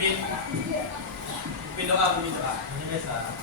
Pimpin doa, pimpin doa. Ini biasa.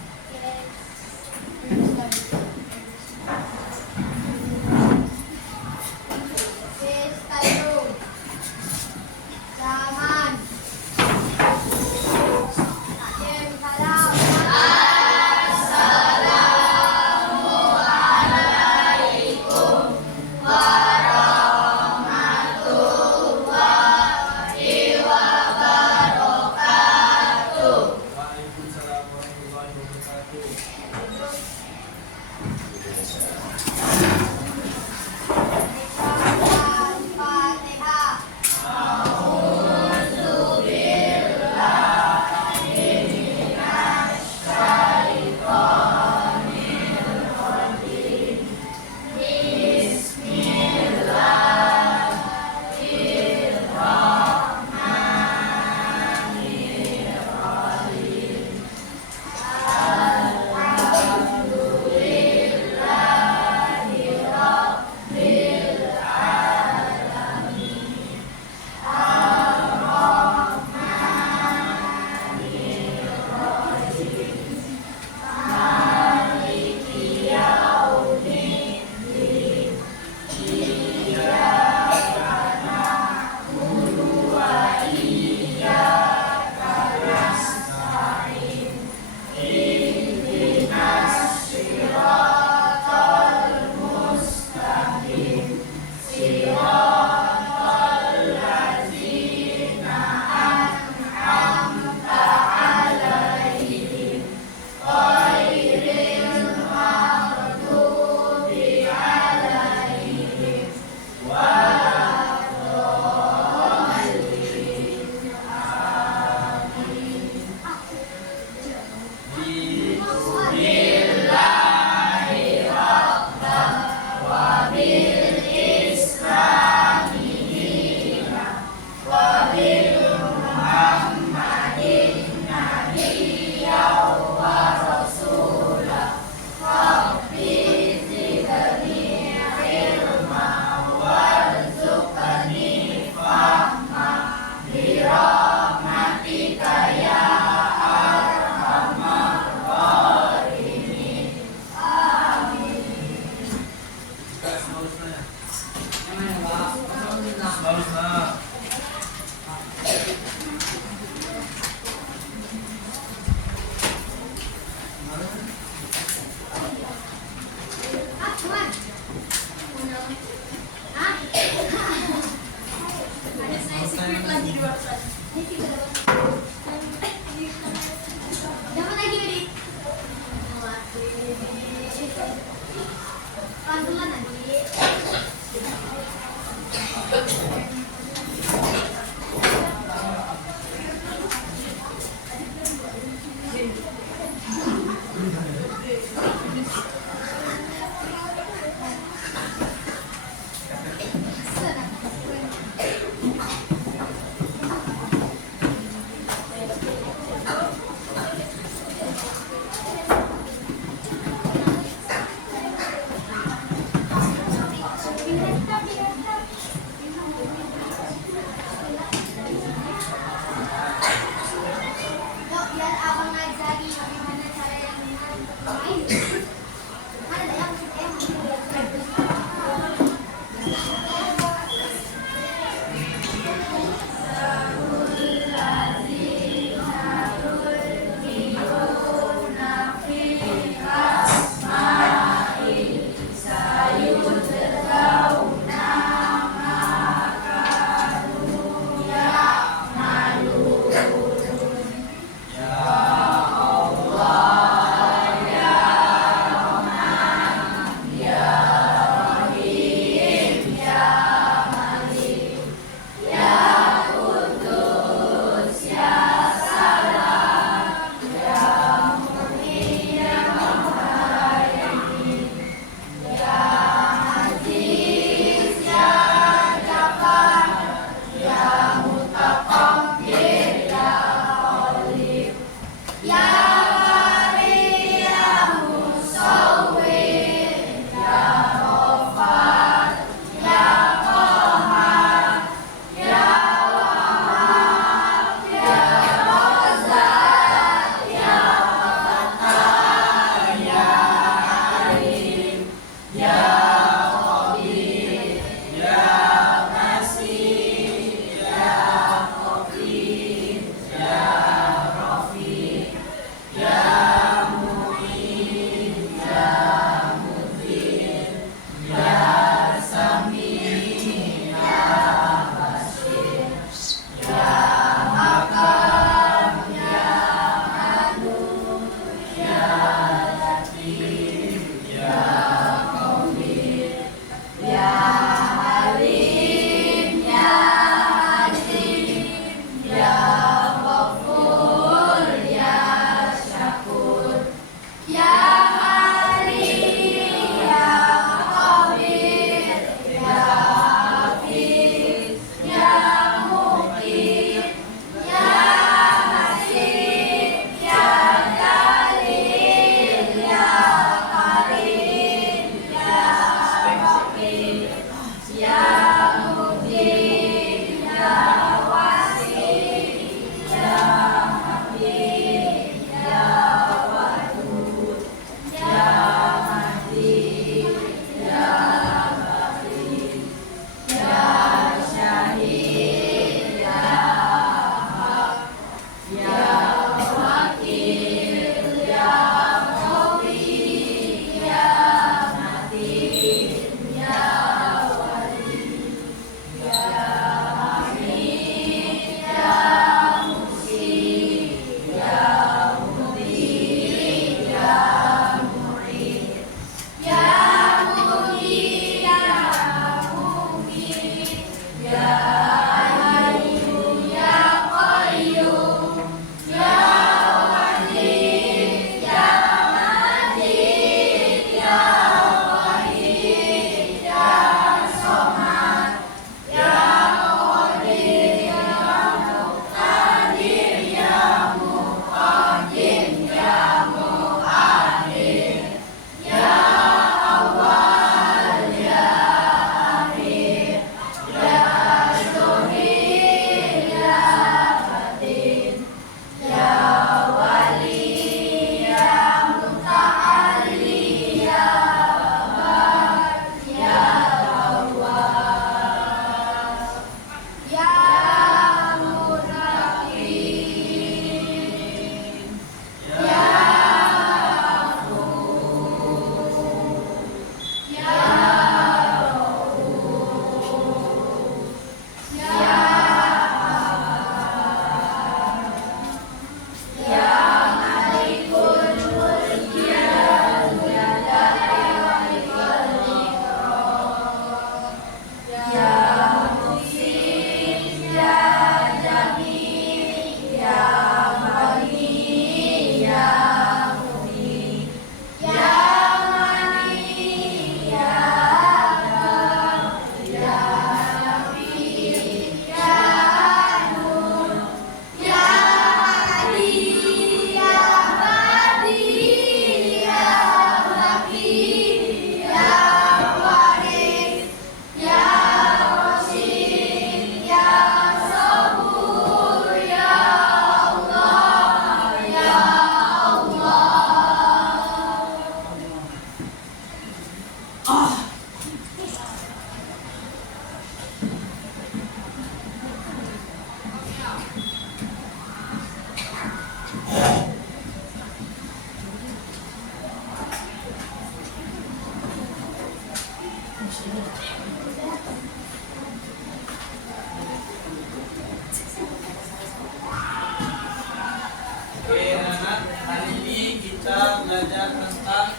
belajar tentang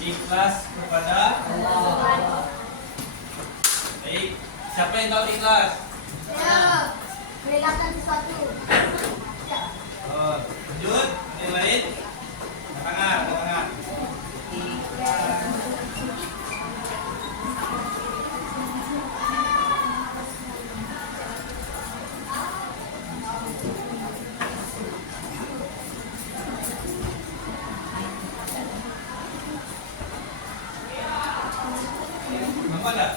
ikhlas kepada Allah. Baik, siapa yang tahu ikhlas? Ya, merelakan sesuatu. Oh, lanjut, yang lain? Tangan, tangan. Mampu ada?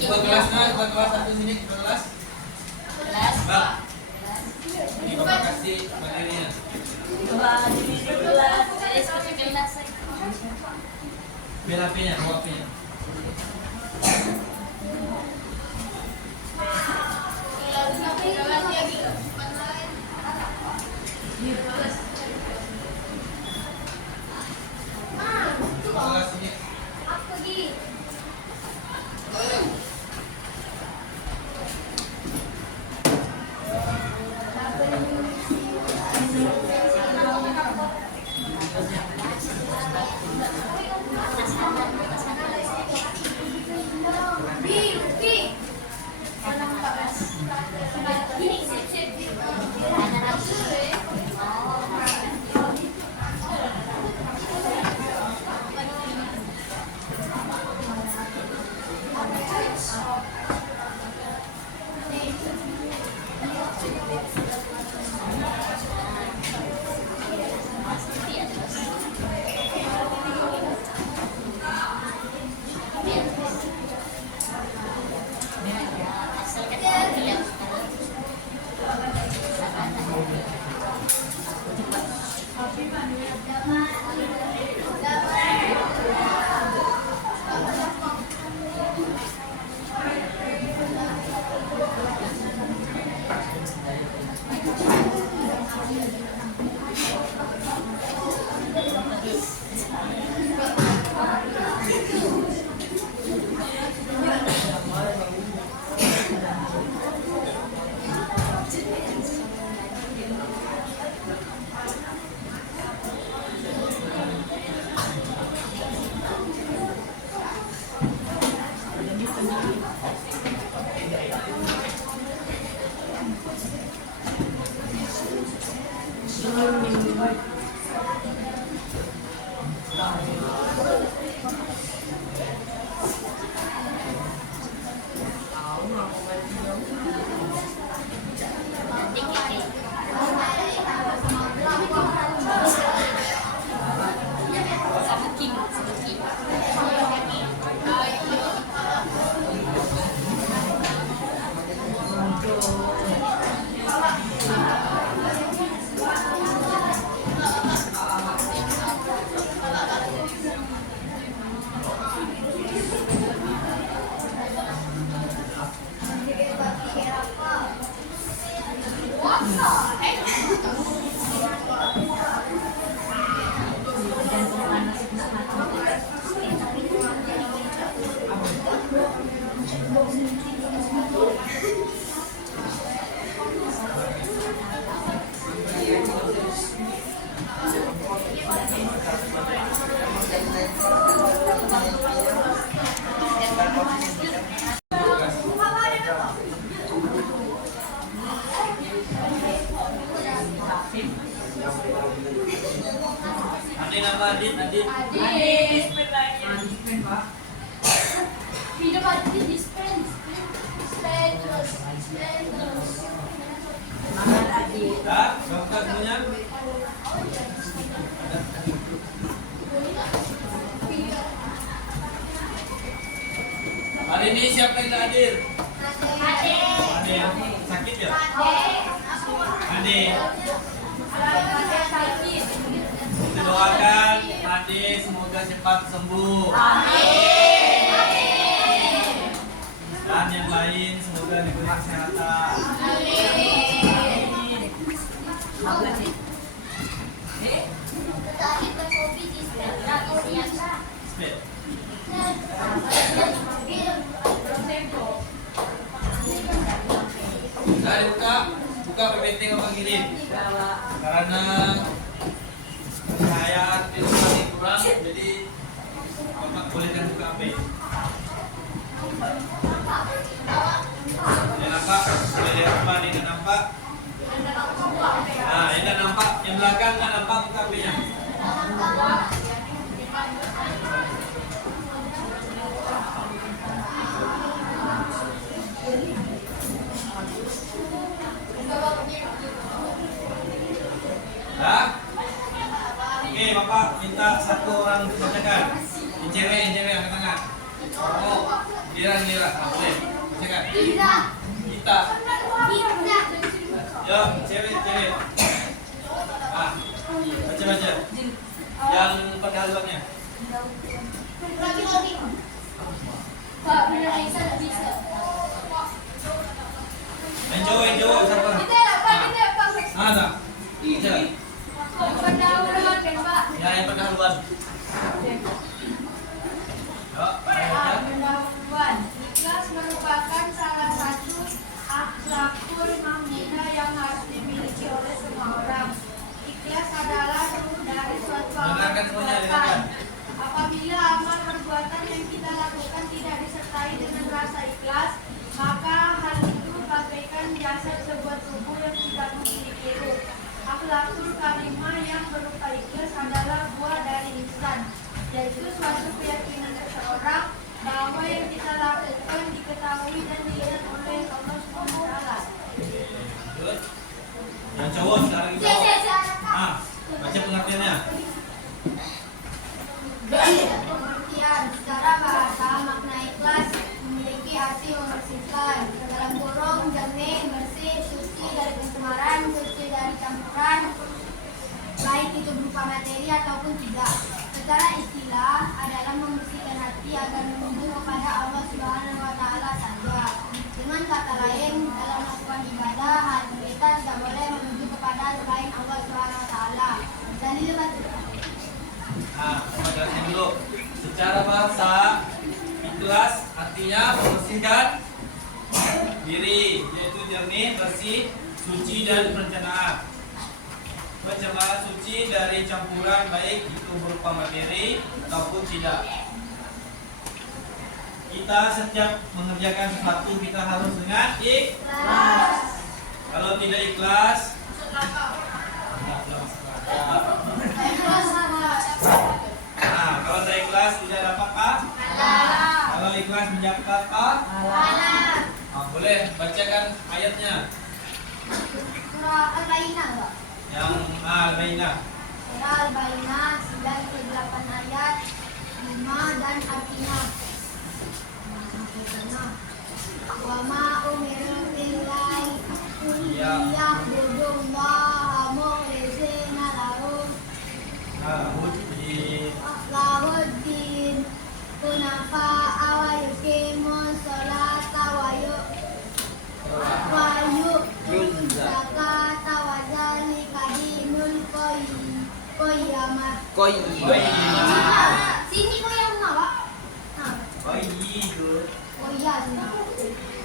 Buat kelasnya, buat kelas satu sini, buat kelas. Bang, ini bapak kasih materinya. Biar HP-nya, bawa HP-nya. Kelas ini. Adi nama Adit, Adit. Adit. Hidup Adit dispen. Semangat Adit. Dah, dokter semuanya. siapa yang nggak hadir? Ade. Sakit ya? Ade. Kita doakan Ade semoga cepat sembuh. Dan yang lain semoga diberi kesehatan. Nah, buka PPT Abang kirim. Karena pencahayaan di rumah ini kurang, jadi Bapak bolehkan buka HP. Ini nampak, boleh lihat rumah ini nggak nampak. Nah, ini nggak nampak, yang belakang nggak nampak buka HP-nya. Dah? Oke, Bapak minta satu orang bacakan. Yang cewek angkat tangan. Oh, Dira. Boleh. Bacakan. Kita. Yo, cewek. Ah, baca. Yang pendahuluannya. Yang cowok siapa? Ada. Baca. Ya, yang pendahuluan. Ikhlas merupakan salah satu akhlakul mahmudah yang harus dimiliki oleh semua orang. Ikhlas adalah ruh dari suatu amal perbuatan. Apabila amal perbuatan yang kita lakukan tidak disertai dengan rasa ikhlas, maka hal itu bagaikan jasad sebuah tubuh yang tidak memiliki ruh. Akhlakul karimah yang berupa ikhlas adalah buah dari ihsan, yaitu suatu keyakinan seseorang bahwa yang kita lakukan diketahui dan dilihat oleh Allah Subhanahu wa taala. Yang cowok sekarang cowok. Ah, baca pengertiannya. Pengertian secara bahasa makna ikhlas memiliki arti membersihkan, dalam kurung jernih, bersih, suci dari pencemaran, suci dari campuran, baik itu berupa materi ataupun tidak. Secara istilah adalah membersihkan hati agar menuju kepada Allah Subhanahu wa taala saja. Dengan kata lain, dalam melakukan ibadah, hati kita tidak boleh menuju kepada selain Allah Subhanahu wa taala. Dalil Nah, coba jelasin dulu. Secara bahasa, ikhlas artinya membersihkan diri, yaitu jernih, bersih, suci dan perencanaan. Pencemaran suci dari campuran baik itu berupa materi ataupun tidak. Kita setiap mengerjakan sesuatu kita harus dengan ikhlas. Kalau tidak ikhlas, kalau tidak ikhlas tidak dapat apa? Kalau ikhlas mendapat apa? Boleh bacakan ayatnya. surah Al-Bayyinah enggak? Yang Al-Bayyinah. Surah Al-Bayyinah 9-8 ayat 5 dan artinya. Wa ma umiru billahi ya'budullaha mukhlisina lahuddin hunafa'a wa yuqimus sholata wa yu'tuz zakata wa dzalika dinul qayyimah. Sini qayyimah, Pak.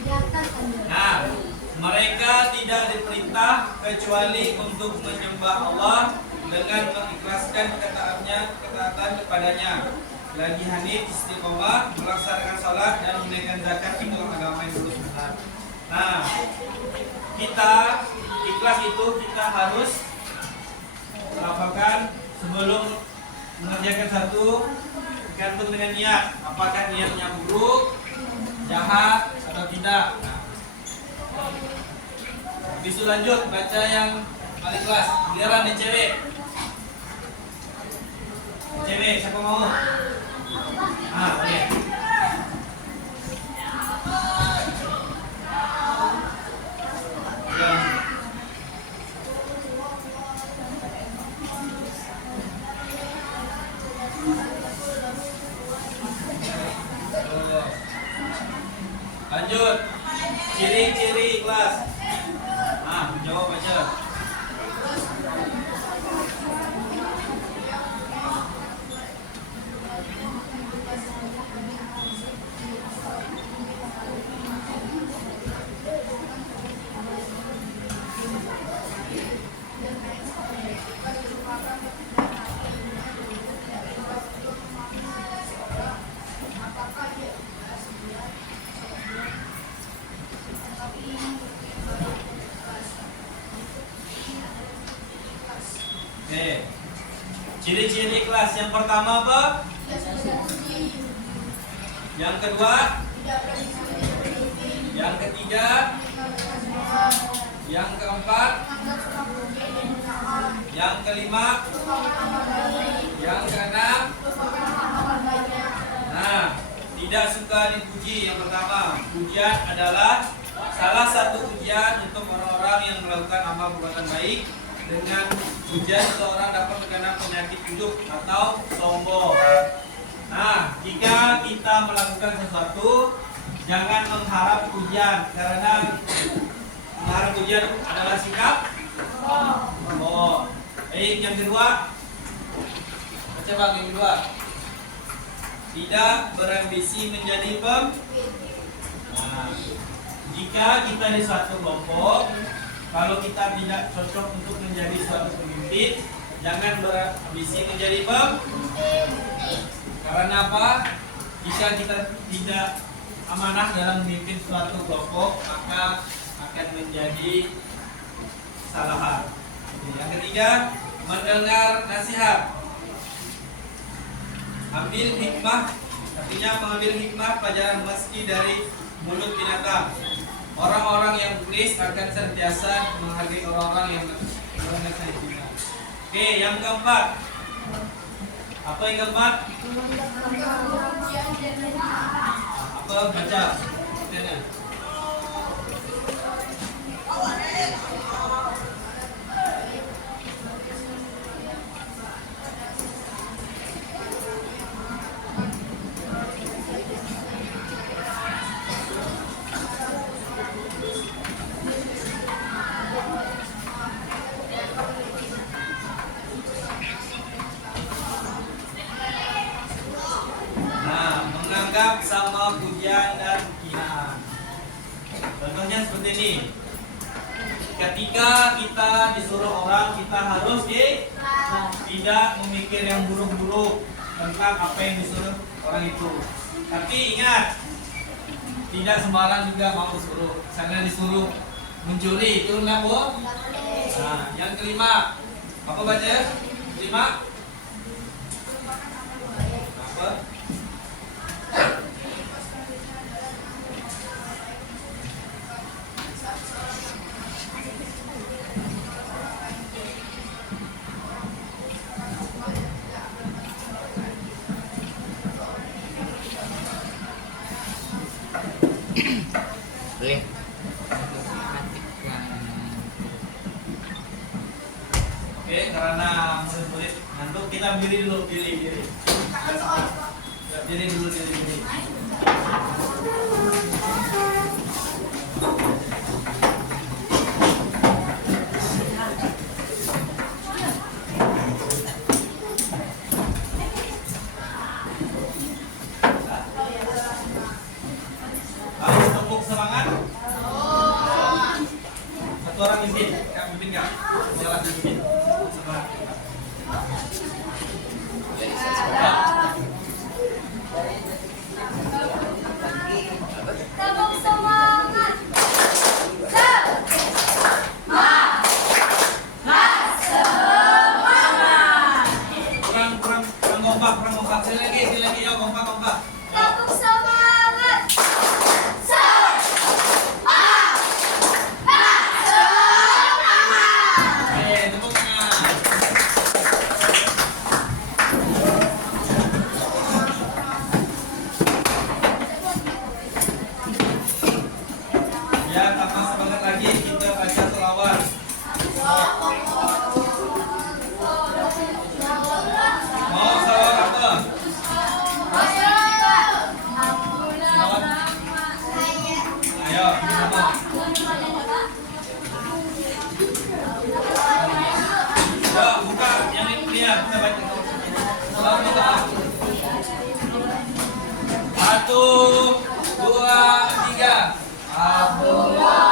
Di atas aja. Nah, mereka tidak diperintah kecuali untuk menyembah Allah dengan mengikhlaskan ketaatan kepadanya. Lagi hanif, istiqomah, melaksanakan salat dan menunaikan zakat, itulah agama yang lurus benar. Nah, kita ikhlas itu kita harus melakukan sebelum mengerjakan satu, tergantung dengan niat. Apakah niatnya buruk, jahat atau tidak. Habis itu lanjut baca yang paling kelas. Giliran nih cewek. Cewek siapa mau? Boleh. lanjut. Ciri-ciri ikhlas. Nah, jawab aja. Oke. Ciri-ciri ikhlas yang pertama apa? Yang kedua? Yang ketiga? Yang keempat? Yang kelima? Yang keenam? Nah, tidak suka dipuji yang pertama. Pujian adalah salah satu pujian untuk orang-orang yang melakukan amal perbuatan baik. Dengan pujian seseorang dapat terkena penyakit hidup atau sombong. Nah, jika kita melakukan sesuatu, jangan mengharap pujian, karena mengharap pujian adalah sikap sombong. Baik, yang kedua, baca bang yang kedua. Tidak berambisi menjadi pemimpin. Nah, jika kita di suatu kelompok, kalau kita tidak cocok untuk menjadi suatu pemimpin, jangan berambisi menjadi pemimpin. Karena apa? Jika kita tidak amanah dalam memimpin suatu kelompok, maka akan menjadi kesalahan. Yang ketiga, mendengar nasihat. Ambil hikmah, artinya mengambil hikmah pelajaran meski dari mulut binatang. Orang-orang yang buddhis akan senantiasa menghargai orang-orang yang mendengarkan hikmah. Oke, yang keempat. Apa yang keempat? Apa? Baca. Baca. Menganggap sama pujian dan hinaan. Contohnya seperti ini. Ketika kita disuruh orang, kita harus tidak memikir yang buruk-buruk tentang apa yang disuruh orang itu. Tapi ingat, tidak sembarang juga mau disuruh. Misalnya disuruh mencuri, itu enggak boleh. Nah, yang kelima, apa baca? Kelima? Apa? Boleh. Oke, karena murid-murid ngantuk, kita berdiri dulu, berdiri. Berdiri dulu, berdiri. Harus tepuk semangat. Satu orang pimpin, Kak pimpin nggak? Jalan pimpin. Semangat. Ya. kita baca. Satu, dua, tiga. Abdullah.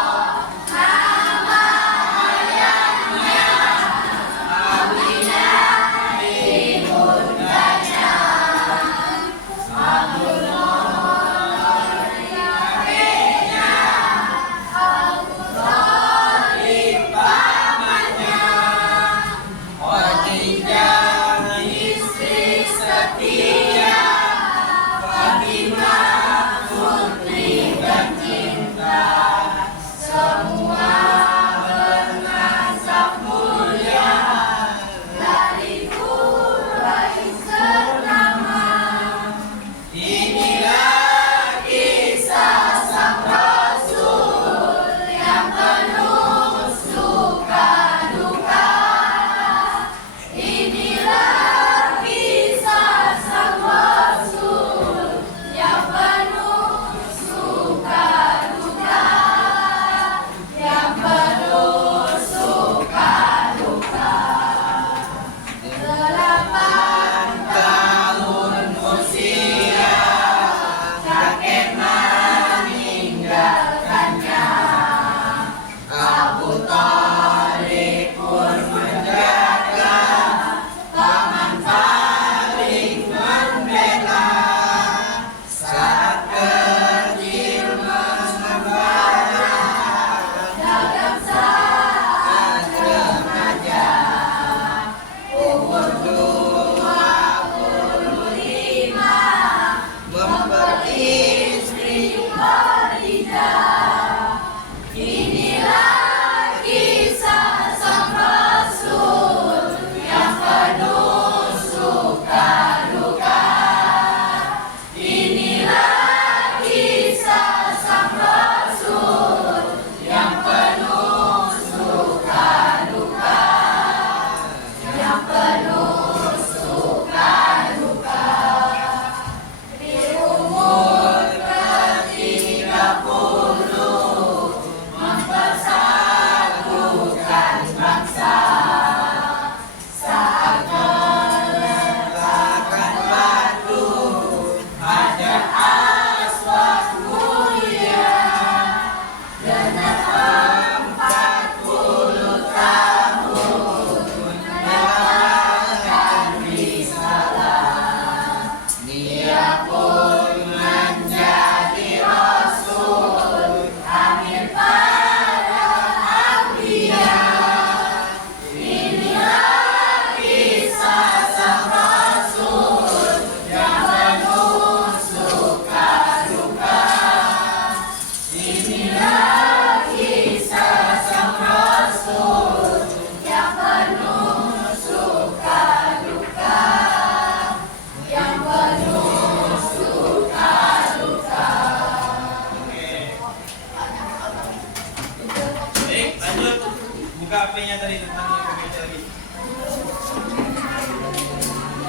Buka HP-nya tadi tentang lagi.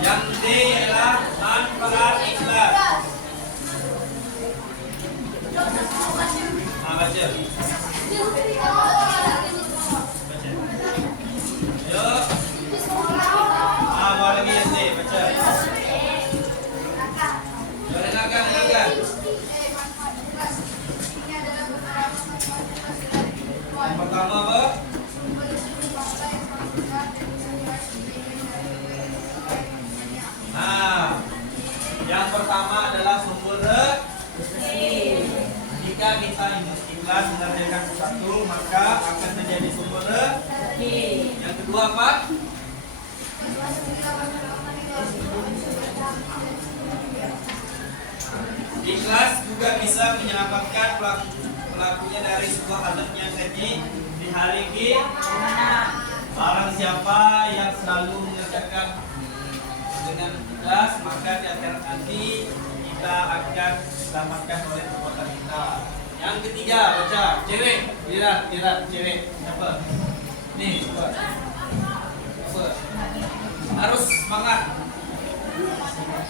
Yang D adalah manfaat ikhlas. Baca. Yuk. Bawa lagi yang D, baca. Dengarkan. Yang pertama apa? Nah, yang pertama adalah sumber rezeki. Jika kita ikhlas mengerjakan sesuatu, maka akan menjadi sumber rezeki. Yang kedua apa? Ikhlas juga bisa menyelamatkan pelakunya dari sebuah azab yang keji di hari kiamat. Barang siapa yang selalu mengerjakan dengan ikhlas, maka di akhirat nanti kita akan diselamatkan oleh perbuatan kita. Yang ketiga, baca. Cewek, lihat cewek. Apa? Nih, coba. Apa? Harus semangat.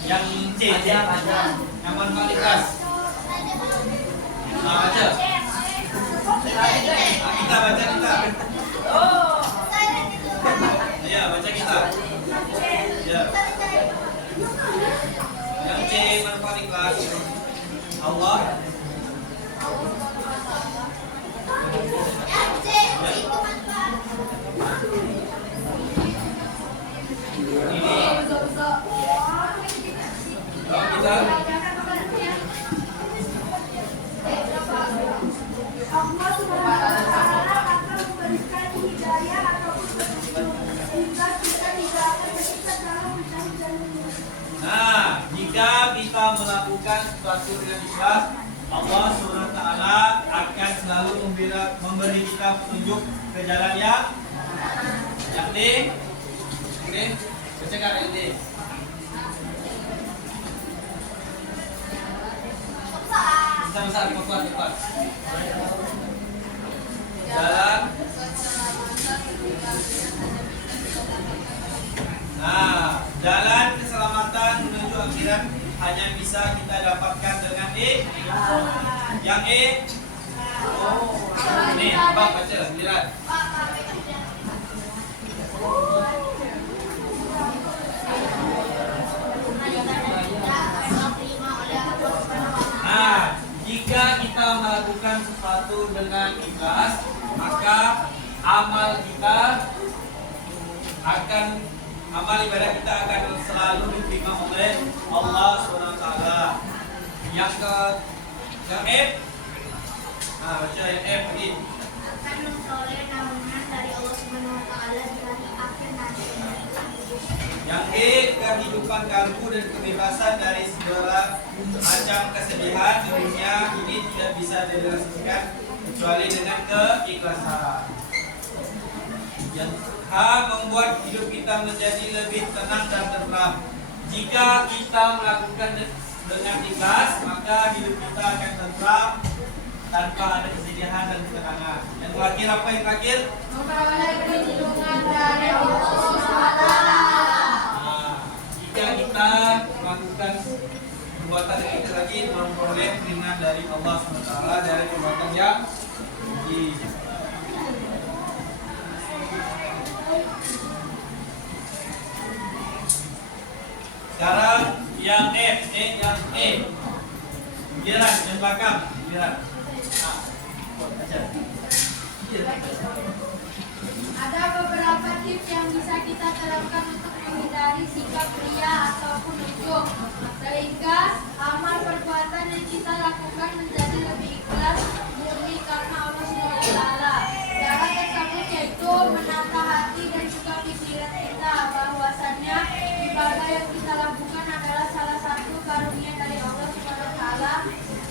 Yang C, yang manfaat ikhlas. Nah, baca. Kita baca kita. Oh. Ya, baca kita. kapan ikhlas? Allah. Kalau kita Allah Subhanahu wa Ta'ala akan memberikan hidayah ataupun petunjuk sehingga kita tidak akan tersesat dalam berjalan-jalan. Nah, jika kita melakukan sesuatu dengan ikhlas, Allah Subhanahu wa Ta'ala akan selalu memberi kita petunjuk ke jalan yang di. Oke, bacakan ini. Besar-besar, cepat. Jalan. Nah, jalan keselamatan menuju akhirat hanya bisa kita dapatkan dengan yang ini Abang baca lihat. Nah, jika kita melakukan sesuatu dengan ikhlas, maka amal ibadah kita akan selalu diterima oleh Allah SWT. Yang F. Nah, baca yang F lagi. Akan memperoleh naungan dari Allah Subhanahu wa Ta'ala di hari akhir nanti. Yang E, kehidupan kalbu dan kebebasan dari segala macam kesedihan di dunia ini tidak bisa direalisasikan kecuali dengan keikhlasan. Yang H, membuat hidup kita menjadi lebih tenang dan tentram. Jika kita melakukan dengan ikhlas, maka hidup kita akan tentram tanpa ada kesedihan dan ketenangan. Yang terakhir apa yang terakhir? Memperoleh perlindungan dari Allah SWT. Jika kita melakukan perbuatan yang itu lagi memperoleh perlindungan dari Allah SWT dari perbuatan yang keji. Sekarang yang F, yang E. Giliran yang belakang, giliran. Ada beberapa tips yang bisa kita terapkan untuk menghindari sikap ria ataupun ujub, sehingga amal perbuatan yang kita lakukan menjadi lebih ikhlas murni karena Allah SWT. Cara tersebut yaitu menata hati dan juga pikiran kita bahwasannya ibadah yang kita lakukan adalah salah satu karunia dari Allah SWT.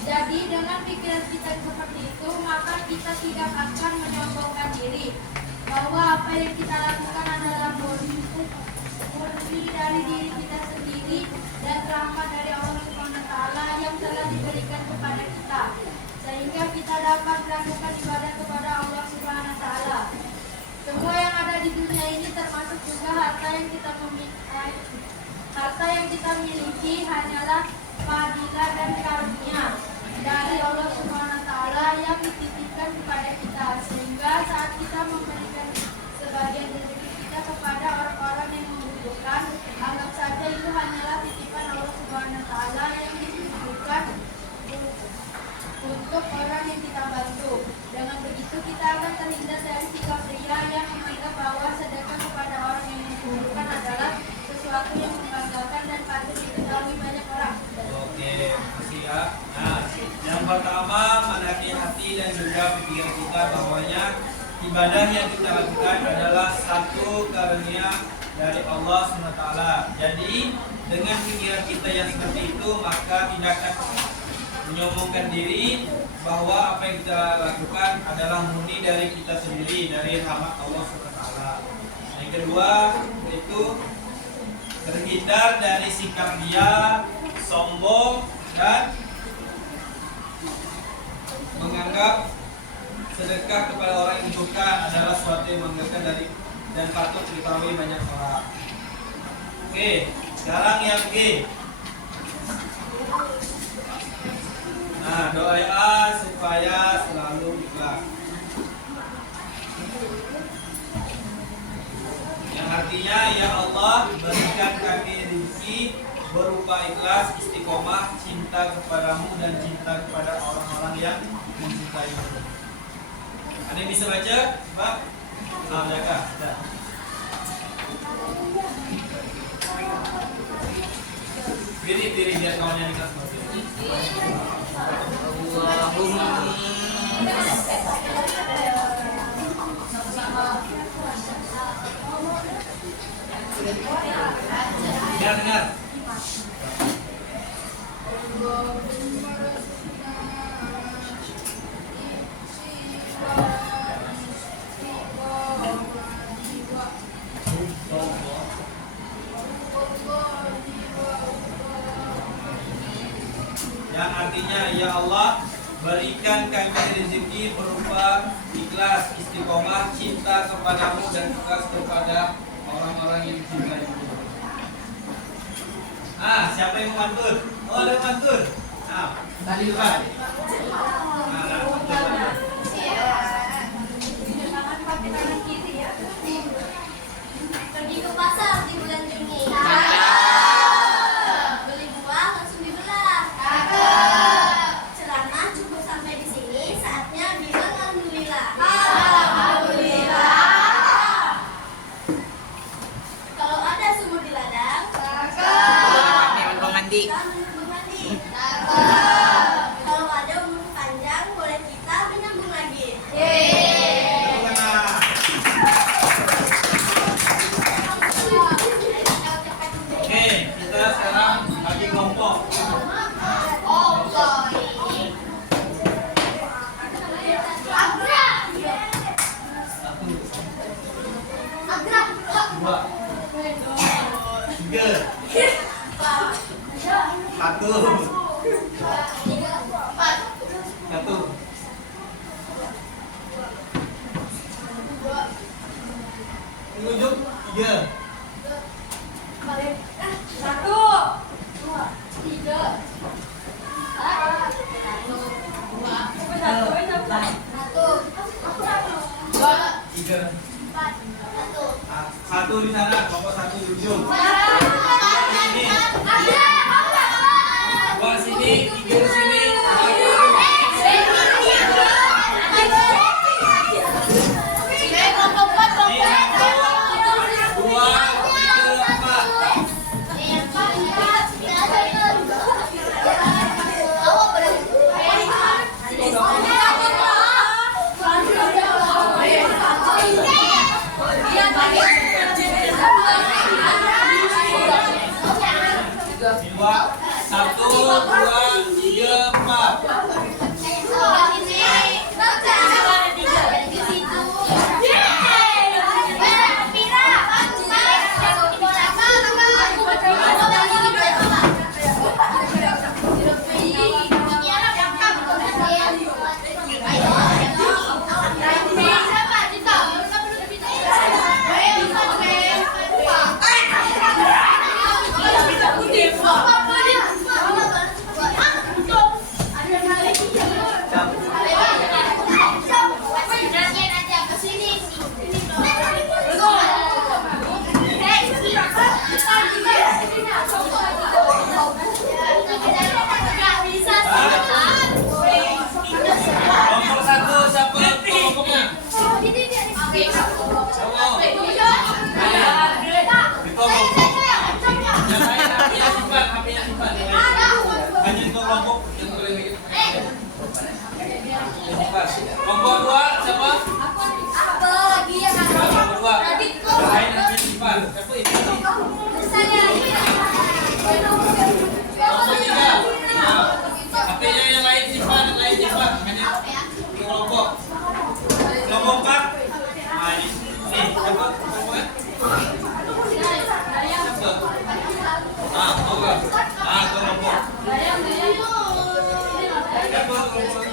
Jadi dengan pikiran kita seperti itu, maka kita tidak akan menyombongkan diri bahwa apa yang kita lakukan adalah murni dari diri kita sendiri dan rahmat dari Allah SWT yang telah diberikan kepada kita, sehingga kita dapat melakukan ibadah kepada Allah SWT. Semua yang ada di dunia ini termasuk juga harta yang kita miliki hanyalah fadilah dan karunia dari Allah SWT yang dititipkan kepada kita, sehingga saat kita memberikan sebagian rezeki kita kepada orang-orang yang membutuhkan, anggap saja itu hanyalah titipan Allah SWT yang dititipkan untuk orang yang kita bantu. Dengan begitu kita akan terhindar dari sikap ria yang menganggap bahwa sedekah kepada orang yang membutuhkan adalah sesuatu yang membanggakan dan patut diketahui banyak orang. Oke, makasih ya. Nah, yang pertama menati hati dan juga pikiran kita bahwanya ibadah yang kita lakukan adalah satu karunia dari Allah SWT. Jadi dengan pikiran kita yang seperti itu, maka tidak akan menyombongkan diri bahwa apa yang kita lakukan adalah murni dari kita sendiri, dari rahmat Allah SWT. Yang kedua itu terhindar dari sikap dia sombong dan menganggap sedekah kepada orang yang membutuhkan adalah suatu yang membanggakan dari dan patut diketahui banyak orang. Oke, sekarang yang G. Nah, doa supaya selalu ikhlas. Yang artinya, ya Allah, berikan kami rezeki berupa ikhlas, istiqomah istiqomah, cinta kepadamu dan cinta kepada orang-orang yang mencintaimu. Ada yang bisa baca? Pak? Jaga. Dah. Diri biar kawannya di kelas masuk. Allahumma dengar. Yang artinya, ya Allah, berikan kami rezeki berupa ikhlas, istiqomah, cinta kepadamu dan ikhlas kepada orang-orang yang dicintai. Siapa yang mau pantun? Oh, ada pantun. Tadi depan. Pergi ke pasar di bulan Juni. Beli buah langsung dibelah. Ceramah cukup sampai di sini. Saatnya bilang alhamdulillah. Kalau ada sumur di ladang, mandi. kalau ada umur panjang, boleh kita menyambung lagi. Oke, kita sekarang bagi kelompok. Dua, tiga, satu. Tunjuk tiga. Tiga. Satu di sana, kelompok satu di ujung. Sini. Dua sini, tiga di sini. Dua, satu, dua, tiga, empat. Nomor satu siapa kelompoknya? Di kelompok. Yang lain HP-nya simpan. Hanya itu kelompok yang boleh bikin. Kelompok dua siapa? Kelompok dua. Yang lain HP simpan. Siapa ini? Kelompok tiga. HP-nya yang lain simpan, hanya kelompok. Kelompok empat. Ini siapa kelompoknya? Kelompok. Kelompok. Siapa kelompok?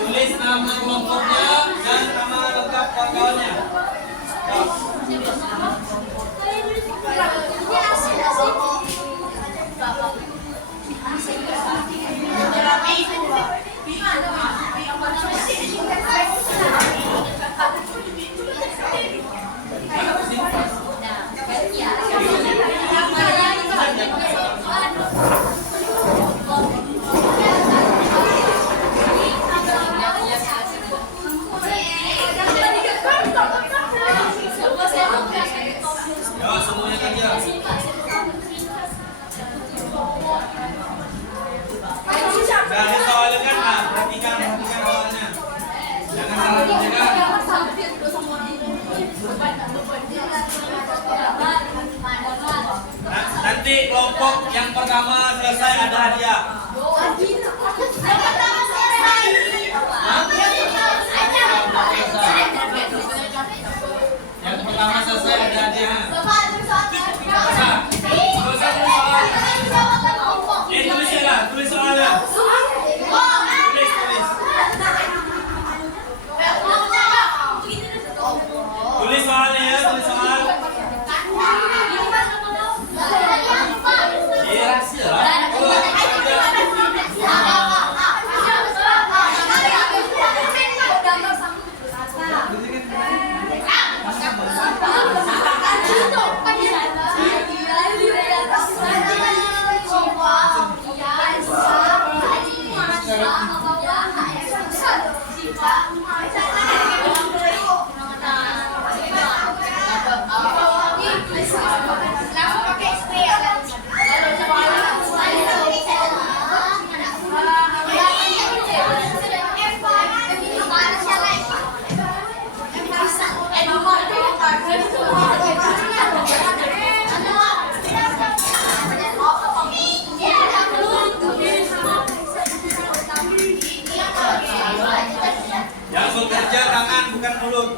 Tulis nama kelompoknya dan nama lengkap kawan-kawannya. Ya, semuanya kerja. Dari soalnya kan, nah, perhatikan soalnya. Jangan salah menjaga. Nanti kelompok yang pertama selesai ada hadiah. Yang pertama selesai ada hadiah. Tulis soalnya. Tulis soalnya ya, tulis soal. Iya, yang bekerja tangan bukan mulut.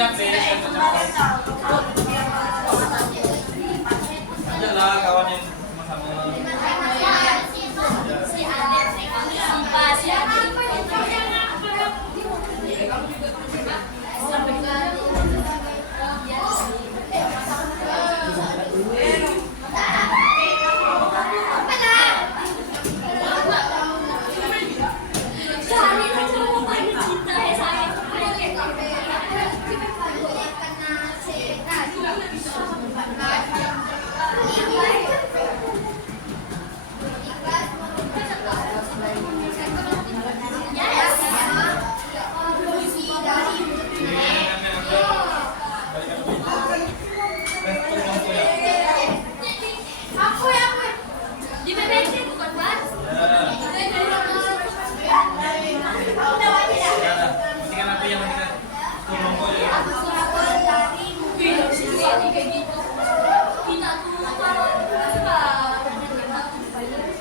selamat ini. Adalah kawan yang sama-sama. Ayo,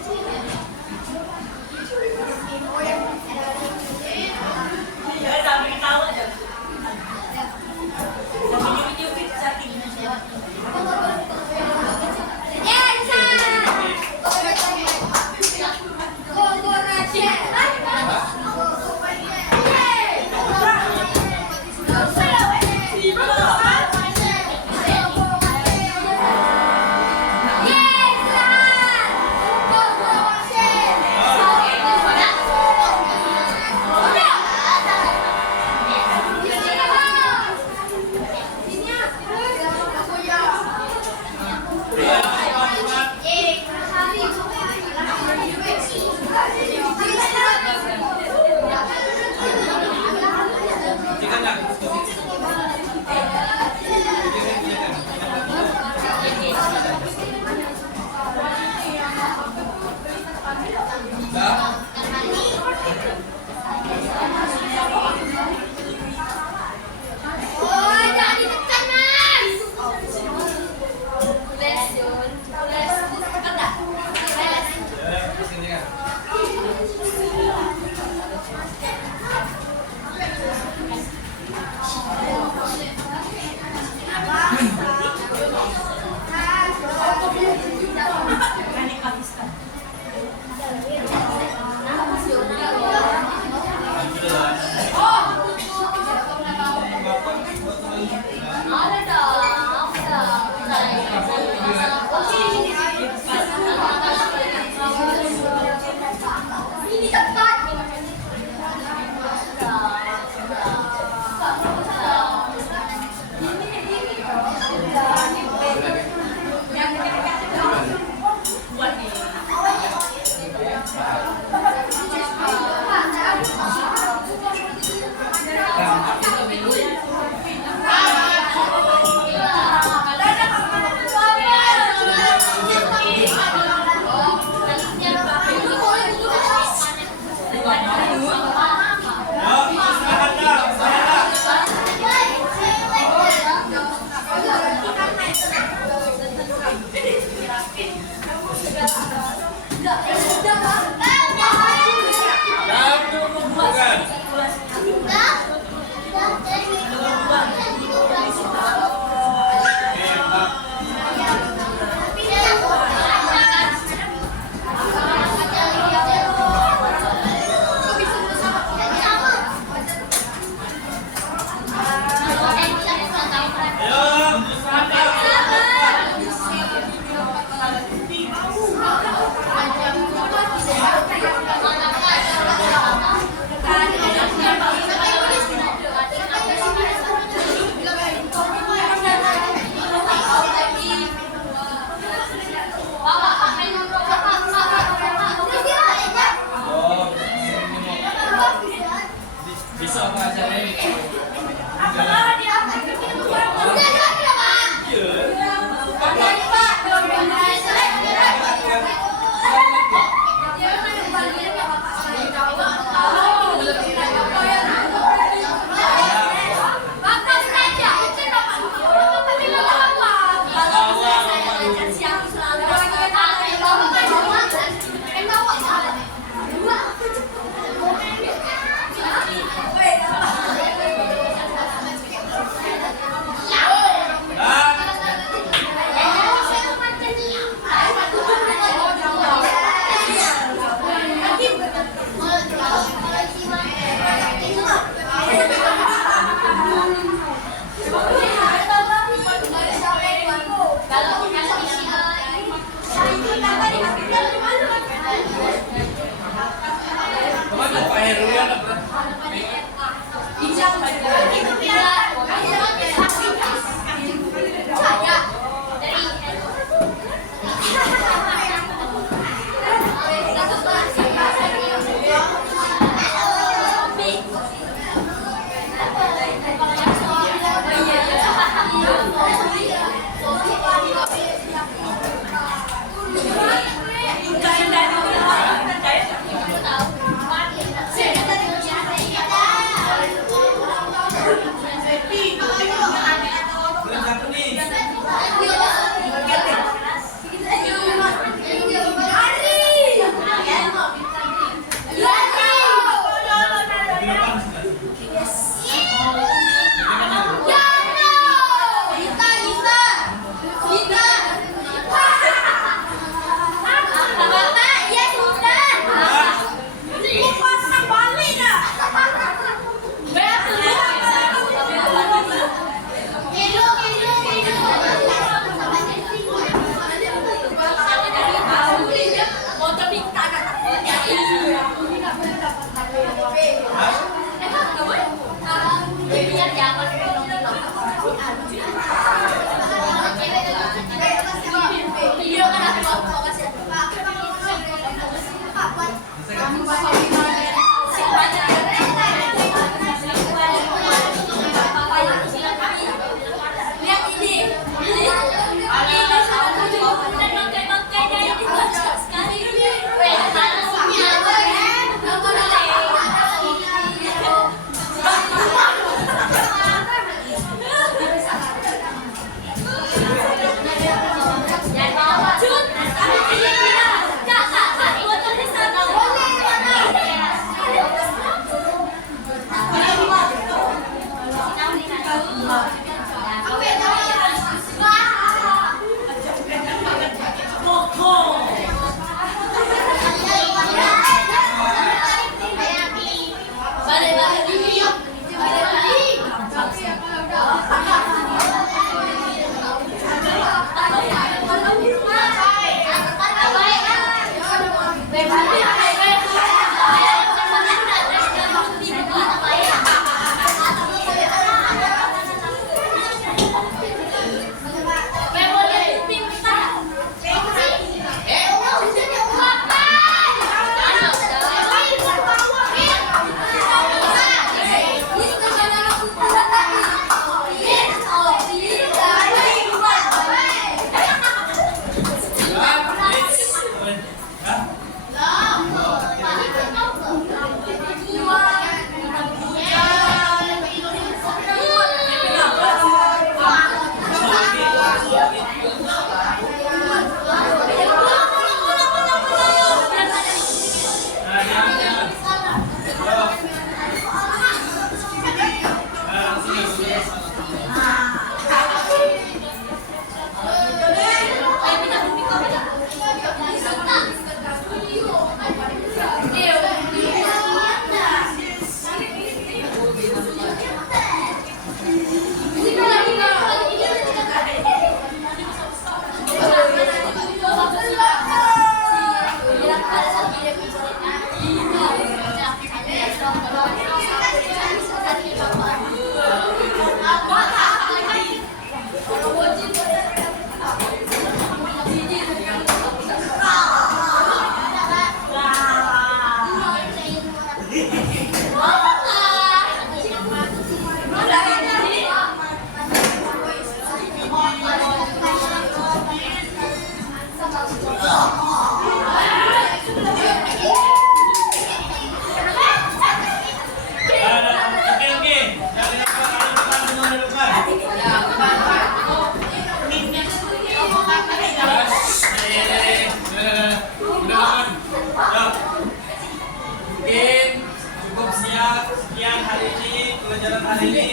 pelajaran hari ini.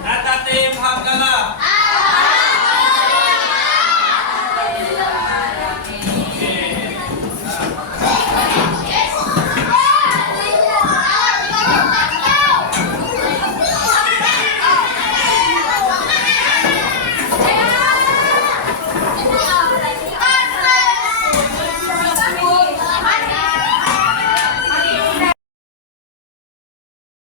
Natatim Hamdallah.